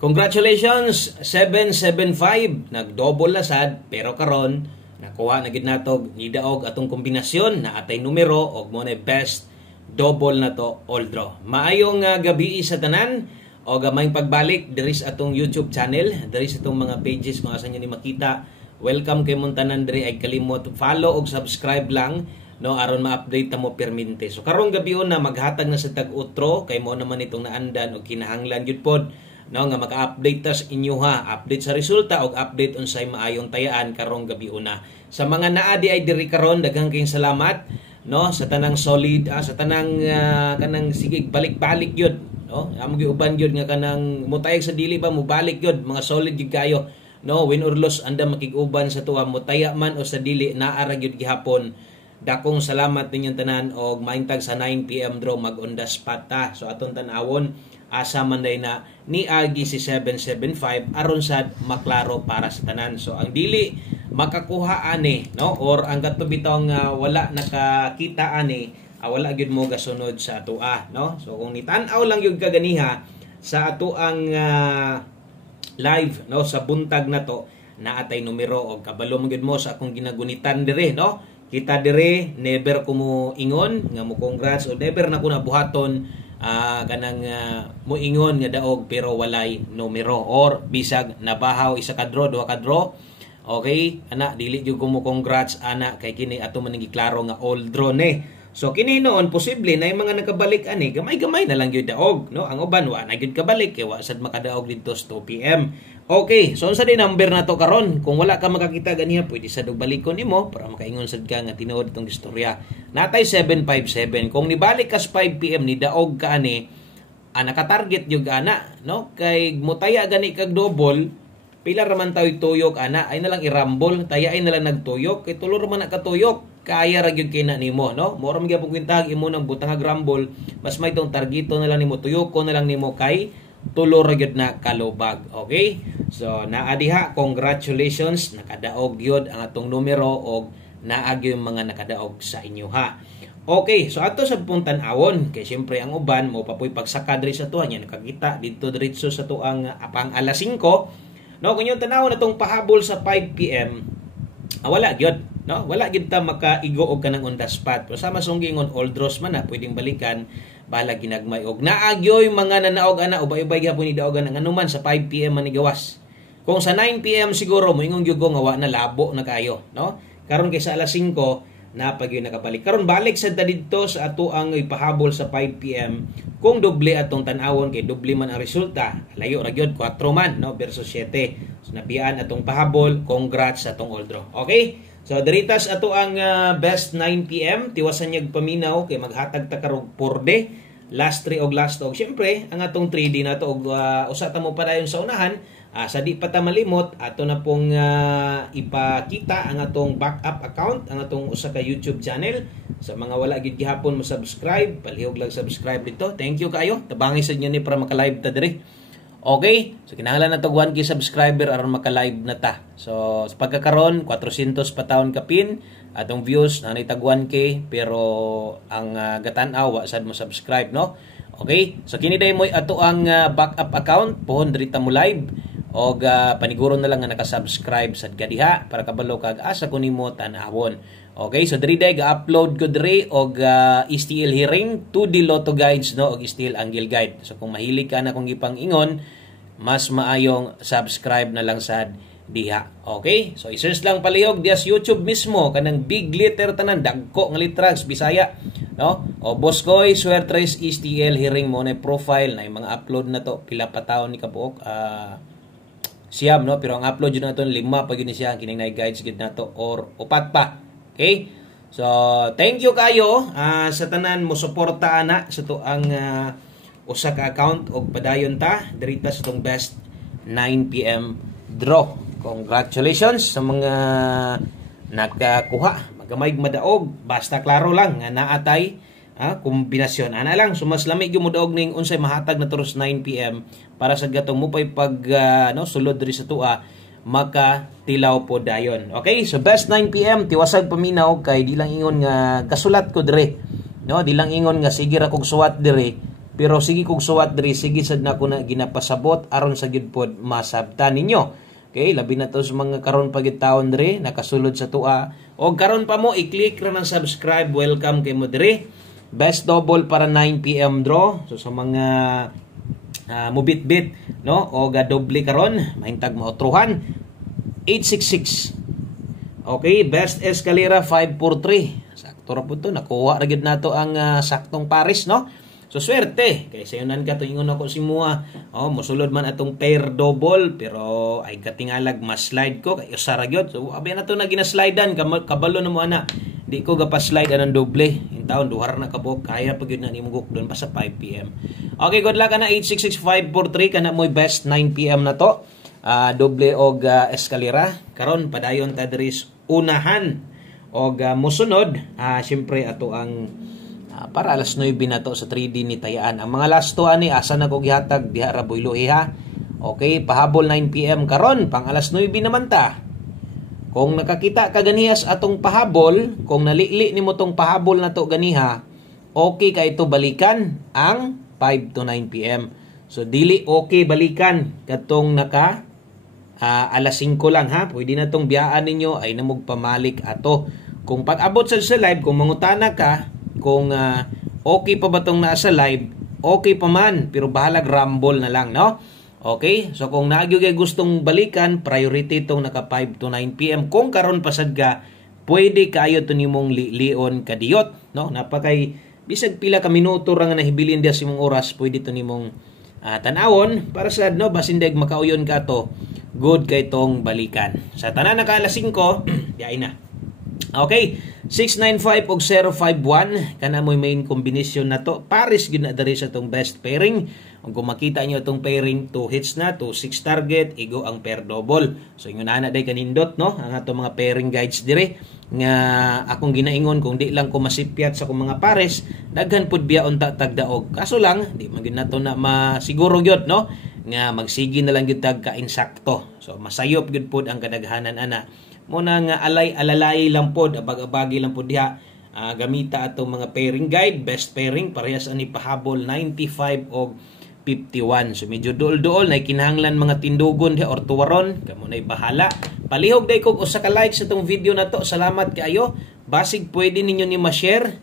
Congratulations 775 nagdouble na sad pero karon nakuha na gid nato nidaog atong kombinasyon na atay numero og mo na best double na to all draw. Maayong gabi sa tanan o gamayng pagbalik diri sa atong YouTube channel, diri sa atong mga pages mga sa inyo ni makita. Welcome kay mong tanan diri, ay kalimot follow og subscribe lang no aron ma-update ta mo permente. So karong gabi na maghatag na sa tag-utro kay mo naman itong naandan og kinahanglan gyud pod no nga maka-update ta sa inyo ha, update sa resulta og update unsay maayong tayaan karong gabi una. Sa mga naadi ay diri karon daghang kayong salamat no sa tanang solid sa tanang kanang sige balik-balik gyud no. Amo giuban gyud nga kanang mutayag sa dili ba mo balik gyud mga solid gyud kayo no. Win or lose anda makig-uban sa tuwa mutaya man o sa dili naara gyud gihapon. Dakong salamat ninyong tanan og maintag sa 9 PM draw mag on the spot ta. So aton tan-awon asa man day na ni agi si 775 aron sad maklaro para sa tanan. So ang dili makakuha ani no or ang katubitaw nga wala nakakita ani wala gyud mo gasunod sa atoa no. So kung nitan-aw lang gyud kaganiha sa atoang live no sa buntag na to naatay numero og kabalo man gyud mo sa akong ginagunitan dire no. Kita dire never ko mo ingon nga mo congrats o never na ko nabuhaton kanang mo ingon nga daog pero walay numero or bisag nabahaw isa ka draw duha ka draw. Okay ana dili gyud ko mo congrats ana kay kini ato man giklaro nga all draw ne. So kini noon posible na yung mga nakabalik ani gamay-gamay na lang gyud daog no. Ang uban wa na gyud kabalik kay wa sad makadaog dito sa 2 PM. Okay, so unsa di number na to karon? Kung wala ka makakita ganiya, pwede sad og balikon nimo para makaingon sad ka nga tinuod itong istorya. Natay 757. Kung nibalik ka sa 5 PM ni daog ka ani, naka-target jud ana, no? Kay mutaya gani kag double, pila ra man tayo tuyok ana, ay na lang irambol, tayaay na lang nagtuyok, kay tulo ra man nakatuyok, kaya ra gyud kay na nimo, no? Mora man gyapon kwintahag imo nang butang rambol, mas may tong targeto na lang nimo, tuyoko na lang nimo kay tulo ra gyud na kalubag. Okay? So naadiha, congratulations, nakadaog gyud ang atong numero og naagi yung mga nakadaog sa inyo ha. Okay, so ato sa puntan awon kay siyempre ang uban mo papoy pagsaka diri sa tuwa niya nakakita dito diretso sa tuang apang alas 5 no. Kung yung tanawon atong pahabol sa 5 PM wala gyud no, wala gyud ta makaigo og kanang on the spot. Kung sama sunggingon all draws man na pwedeng balikan bala ginagmay og naagyoy mga nanaog ana ubay-ubay gyapon ni daogan ang anuman sa 5 PM man ni gawas. Kung sa 9 PM siguro moingon gyud nga wa na labo na kayo no. Karon kay sa alas 5 na pag yun nakabalik. Karon balik sad ta didto sa ato ang ipahabol sa 5 PM. Kung doble atong tan-awon kay doble man ang resulta, layo ra gyud 4 man no versus 7. So nabiyaan atong pahabol, congrats sa atong all draw. Okay? So diritas ato ang best 9 PM tiwasan nyag paminaw kay maghatag ta karog purde last 3 og last og syempre ang atong 3D na to og usa ta mo padayon sa unahan sa di pa ta malimot ato na pong ipakita ang atong backup account ang atong usa ka YouTube channel. Sa mga wala gid gihapon mo subscribe palihog lang subscribe dito. Thank you kayo tabangi sa inyo ni para maka-live ta diri. Okay, so kinahanglan na to 1K subscriber aron maka-live na ta. So sa pagkakaroon 400 pa taon kapin atong views na tag 1K pero ang gatan-aw wa sad mo subscribe no. Okay, so kini day mo ato ang backup account pohon diri ta mo live og paniguro na lang nga naka-subscribe sad kadiha para kabalo kag asa ko nimo tan-awon. Okay, so diri day ga-upload ko diri og STL hearing 2D lotto guides no og STL angle guide. So kung mahilig ka na kung gipang ingon, mas maayong subscribe na lang sad diha. Okay? So i-search lang palihog diha sa YouTube mismo kanang big letter tanan dagko nga litras Bisaya, no? O Boss Koy Swertres STL hearing mo na profile na yung mga upload na to pila pa taon ni kabuok siyam no pero ang upload yun nato 5 pa gyud siya ang kining guides gid nato or upat pa. Okay? So, thank you kayo sa tanan mo suporta ana sa to ang usa ka account og padayon ta dirita sa tong best 9 PM draw. Congratulations sa mga nakakuha. Magamay madaog basta klaro lang nga naatay kombinasyon. Ana lang sumas lamig gyud mo daog ning unsay mahatag na turos 9 PM para sa gatong mo pay pag sulod diri sa tuwa makatilaw po dayon. Okay, so best 9 PM tiwasag paminaw kay di lang ingon nga kasulat ko dire no, di lang ingon nga sige ra kog suwat dire pero sige kog suwat diri, sige sad na ko na ginapasabot aron sa gyud pod masabtan ninyo. Okay, labi na to sa mga karon pa gyud taon diri nakasulod sa tua. Og karon pa mo i-click ra ng subscribe, welcome kay mo diri. Best double para 9 PM draw. So sa mga mubit-bit, no, o doble karon mahintag maotruhan 866. Okay, best escalera 543. Sakto ra pud to, nakuha ra gyud nato ang saktong pares, no. So swerte kay sayonan ka tuingon ako si Mua. Mosulod man atong pair double pero ay katingalag mas slide ko kay usa ra gyud. So abi na to na ginaslidean kabalo na mo ana. Di ko gapa-slide anang doble. In taon duhar na kabog kaya pag yun na nimugok doon pa sa 5 PM. Okay, good luck na 866543 kana mo'y best 9 PM na to. Doble og eskalera. Karon padayon ta diri unahan og mosunod syempre ato ang para alas 9 na to sa 3D ni Tayaan. Ang mga last to ani asa na ko gihatag diha ra Boyloy ha. Okay, pahabol 9 PM karon pang alas 9 naman ta. Kung nakakita ka ganihas atong pahabol, kung nalili nimo tong pahabol na to ganiha, okay kay ito balikan ang 5 to 9 PM. So dili okay balikan katong naka alas 5 lang ha. Pwede na tong biyaan ninyo ay namog pamalik ato. Kung pag-abot sa live, kung mangutana ka kung okay pa ba tong nasa live, okay pa man, pero bahalag rumble na lang, no? Okay? So kung nagyo kay gustong balikan, priority tong naka 5 to 9 PM. Kung karon pasad ka, pwede kayo to nimong lion kadiyot, no? Napakay bisag pila ka minuto ra nga nahibilin dia simong oras, pwede to nimong tanawon para sa no basindag makauyon ka to. Good kay tong balikan. Sa tanan naka alas 5, diay na. Okay, 695 og 051 kana mo'y main combination na to. Paris gyud na diri sa tong best pairing. Kung makita niyo tong pairing 2 hits na to 6 target igo ang pair double. So ingon ana day kanindot no ang ato mga pairing guides dire nga akong ginaingon kung di lang ko masipyat sa akong mga pares daghan pud biya unta tagdaog. Kaso lang di man gyud nato na masiguro gyud no nga magsigi na lang gyud tag ka insakto. So masayop gyud pud ang kadaghanan ana. Muna nga alalay lang pod, abag-abagi lang pod diha. Gamita atong mga pairing guide, best pairing parehas ani pahabol 95 og 51. So medyo duol-duol na kinahanglan mga tindugon diha or tuwaron, kamo nay bahala. Palihog day kog usa ka like sa tong video na to. Salamat kaayo. Basig pwede ninyo ni ma-share.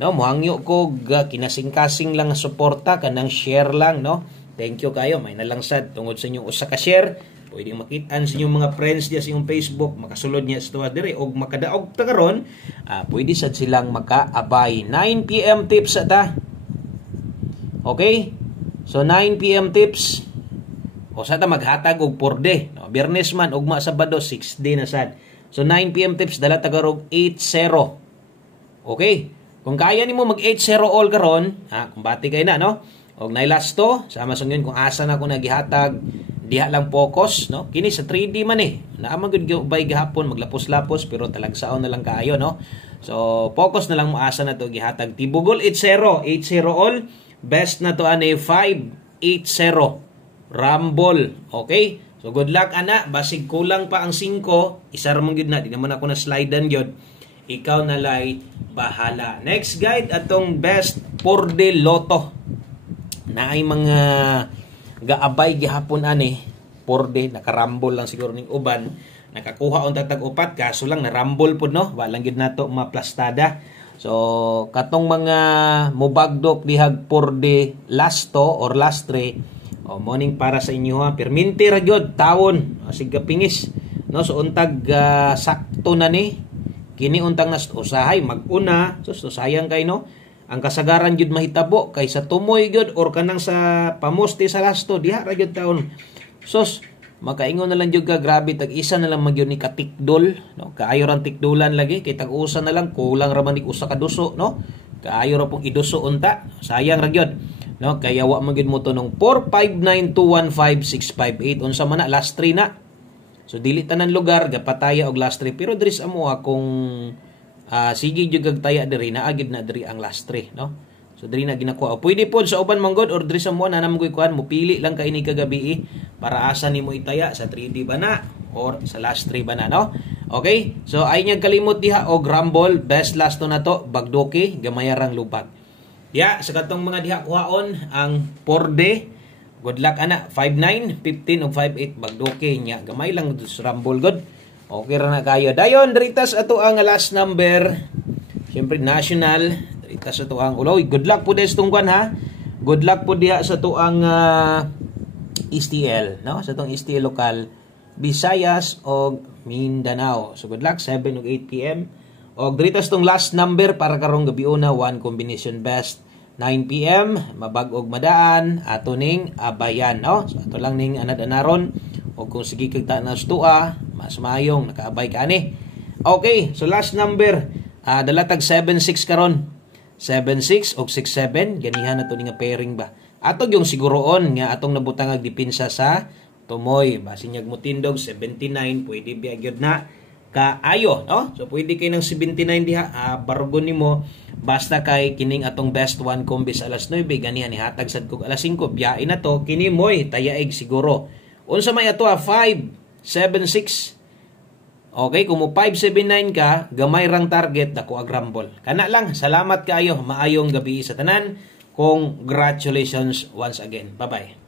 No, mohangyo kog kinasing-kasing lang nga suporta kanang share lang, no. Thank you kayo. May nalangsad tungod sa inyong usa ka share. Pwede makitaan sa inyong mga friends diya sa inyong Facebook, makasulod niya sa tuwa dire og makadaog ta karon, pwede sad silang makaabay. 9 PM tips ata. Okay? So 9 PM tips. O sa ta maghatag og 4D, no? Biyernes man ugma Sabado 6D na sad. So 9 PM tips dala ta karog 80. Okay? Kung kaya nimo mag 80 all karon, kung bati kay na no. Og nailas to, sama sa kung asa na ko nagihatag diha lang focus, no? Kini sa 3D man Naamang gud bay gihapon maglapos-lapos pero talagsaon na lang kaayo, no? So focus na lang mo asa na to gihatag. Tibugol 80 all. Best na to ani 580. Rumble, okay? So good luck ana, basig kulang pa ang 5, isa ra man gid na, di naman ako na slidean gyud. Ikaw na lay bahala. Next guide atong best 4D Lotto. Naay mga gaabay gihapon ani 4D nakarambol lang siguro ning uban nakakuha on tag upat kaso lang narambol pud no walang gid nato maplastada. So katong mga mubagdok dihag 4D last to or last 3 morning para sa inyo ha perminti ra gyud tawon sige pingis no so untag sakto na ni kini untang nas usahay maguna so sayang kay no. Ang kasagaran jud mahitabo kay sa tumoy gyud or kanang sa pamusti sa lasto diha ra gyud taon. Sos makaingon na lang jud ka grabe tag isa na lang magyud ni katikdol no. Kaayo ran tikdulan lagi kay tag usa na lang kulang ra man ni usa ka duso no. Kaayo ra pong iduso unta. Sayang ra gyud no kay wa man gyud mo to nung 4592156558 unsa man na last 3 na. So dili tanan lugar gapataya og last 3 pero diri sa amo akong sige jud kag taya diri naagid na diri ang last 3 no. So diri na ginakuha. Pwede pod sa uban manggod or diri sa mo na namgoy kuan mo pili lang kay ini kagabi para asa nimo itaya sa 3D ba na or sa last 3 ba na no. Okay? So ay nya kalimot diha og rumble best last to na to bagdoki gamayarang lubag. Ya, sa katong mga diha kuhaon ang 4D. Good luck ana. 5-9, 15 ug 5-8 bagdoke nya. Gamay lang sa Rumble god. Okay ra na kayo. Dayon diritas ato ang last number. Siyempre national. Diritas ato ang uloy. Good luck po des tungkuan ha. Good luck po diha sa ato ang STL, no? Sa atong STL lokal Visayas o Mindanao. So good luck 7 ug 8 PM. Og diritas tong last number para karong gabi una, 1 combination best 9 PM, mabag-og madaan ato ning abayan, no? So ato lang ning anad-anaron og kung sige kag ta na tua, mas maayong nakaabay ka ani. Okay, so last number, dalatag 76 karon. 76 og 67, ganihan nato ning pairing ba. Atog yung siguroon nga atong nabutang depensa sa tumoy. Basinyag mo tindog 79, pwede biagyod na kaayo, no? So pwede kay ng 79 diha, bargon nimo basta kay kining atong best one combis alas 9 ganihan ni hatag sad kog alas 5 biyain na to kini moy tayaig siguro. Unsa may ato 576. Okay, kung mo 579 ka, gamay rang target dako ag rumble. Kana lang, salamat kaayo, maayong gabi sa tanan. Congratulations once again. Bye-bye.